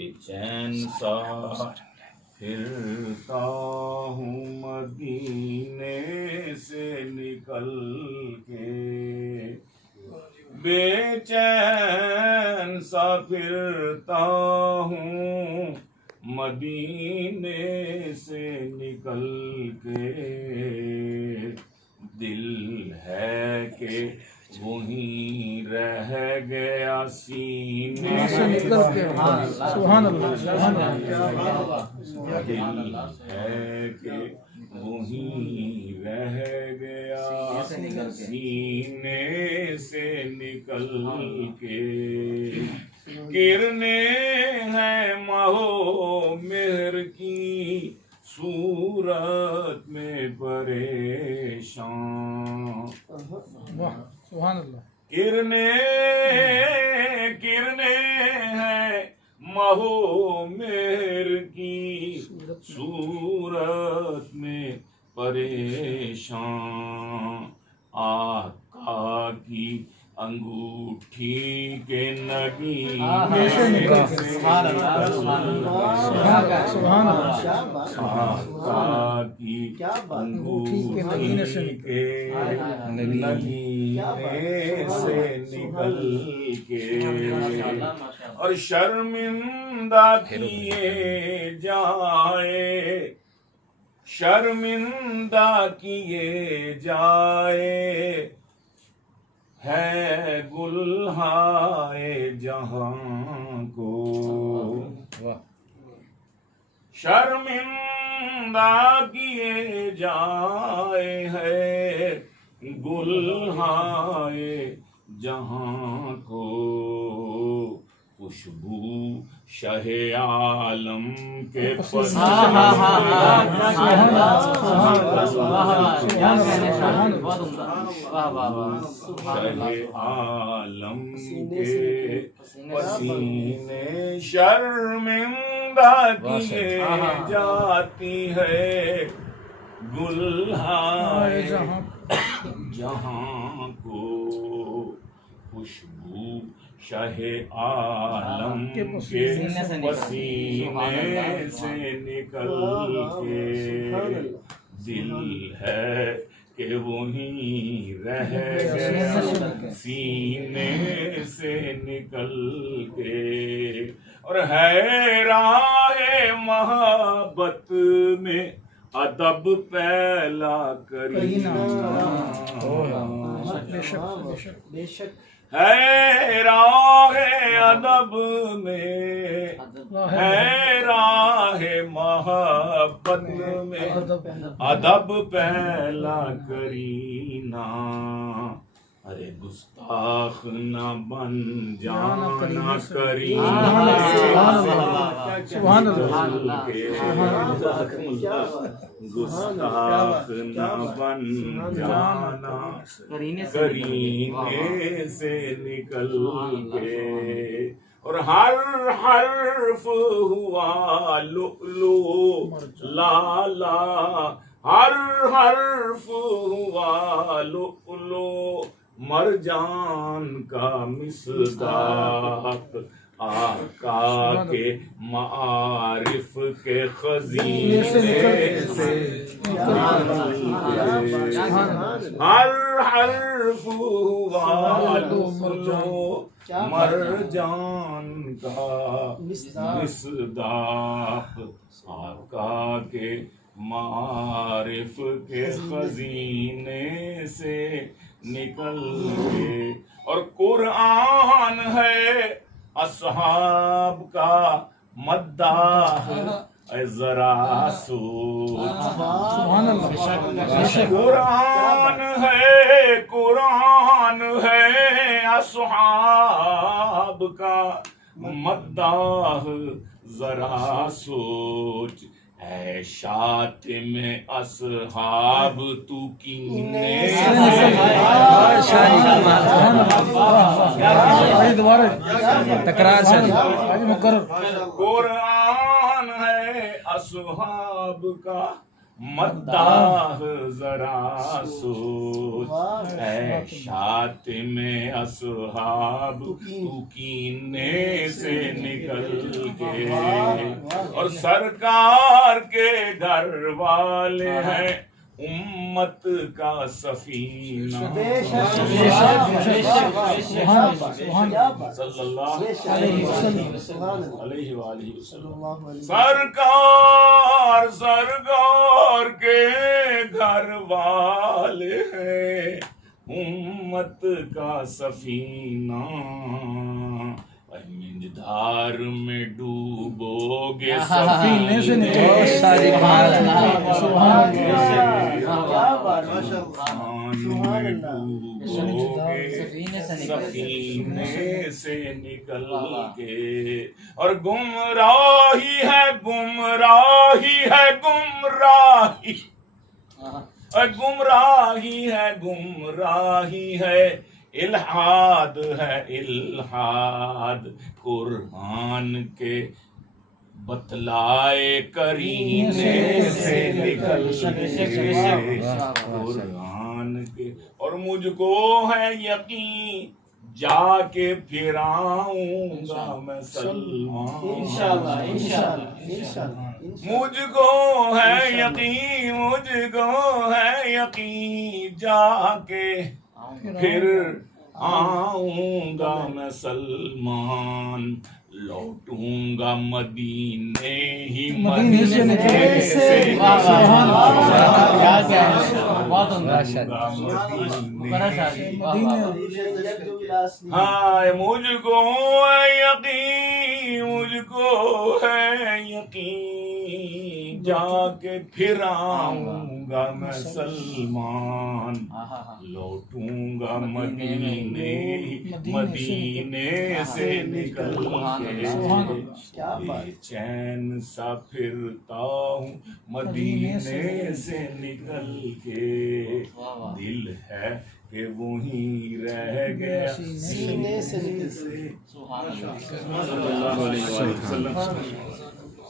بے چین سا پھرتا ہوں مدینے سے نکل کے، بے چین سا پھرتا ہوں مدینے سے نکل کے، دل ہے کہ وہیں رہ گیا سینے سے نکل کے، سبحان اللہ سبحان اللہ، دل ہے کہ وہیں رہ گیا سینے سے نکل کے، کرنیں ہیں مہو مہر کی صورت میں پریشان، سبحان اللہ، کرنیں ہیں مہو مہر کی صورت میں پریشان، آقا کی انگوٹھی کے نگینے سے نکل کے، آقا کی انگوٹھی کے نگینے سے نکل کے، اور شرمندہ کیے جائے، شرمندہ کیے جائے ہے گلہائے جہاں کو، شرمندہ کیے جائے ہے گلہائے جہاں کو، خوشبو شہ عالم کے عالم کے پسینے شرمندہ کیے جاتی ہے گلہائے جہاں کو، خوشبو شہ عالم کے پسینے سے نکل کے، دل ہے کہ وہیں رہ گیا سینے سے نکل کے، اور ہے راہ محبت میں ادب پہلا کرینا، ہے راہ ادب میں، ہے راہ محبت میں ادب پہلا کرینا، ارے گستاخ نہ بن جانا کرینا، سبحان اللہ، گستاخ نہ بن جانا کرینے سے نکل کے، اور ہر حرف ہوا لؤلؤ لالا، ہر حرف ہوا لؤلؤ مرجان کا مصداق، آقا کے معارف کے خزینے سے ہر حرف ہوا لؤلؤ مرجان کا مصداق، آقا کے معارف کے خزینے سے نکل کے، اور قرآن ہے اصحاب کا مداح، اے ذرا سوچ، قرآن ہے اصحاب کا مداح، ذرا سوچ، اے شاتم اصحاب تو کینے تکرار سے مقرر، قرآن ہے اصحاب کا مداح ذرا سوچ، اے شاتم اصحاب تو کینے سے نکل کے، اور سرکار کے گھر والے ہیں امت کا سفینہ، صلی اللہ علیہ وآلہ وسلم، سرکار کے گھر والے ہیں امت کا سفینہ، منجدھار میں ڈوبو گے سفینے سے سفینے سے نکل کے، اور گمراہی ہے گمراہی ہے گمراہی، گمراہی ہے گمراہی ہے، الحاد ہے الحاد، قرآن کے بتلائے کرینے سے نکل کے، قرآن کے، اور مجھ کو ہے یقین جا کے پھراؤں گا میں سلمان، مجھ کو ہے یقین، مجھ کو ہے یقین جا کے پھر آؤں گا میں سلمان، لوٹوں گا مدینے ہی مدینے سے، ہاں مجھ کو ہے یقین، مجھ کو ہے یقین جا کے پھر آؤں گا میں سلمان، لوٹوں گا مدینے مدینے سے نکل کے، بے چین سا پھرتا ہوں مدینے سے نکل کے، دل ہے کہ وہیں رہ گیا سینے سے، صلی اللہ علیہ وسلم۔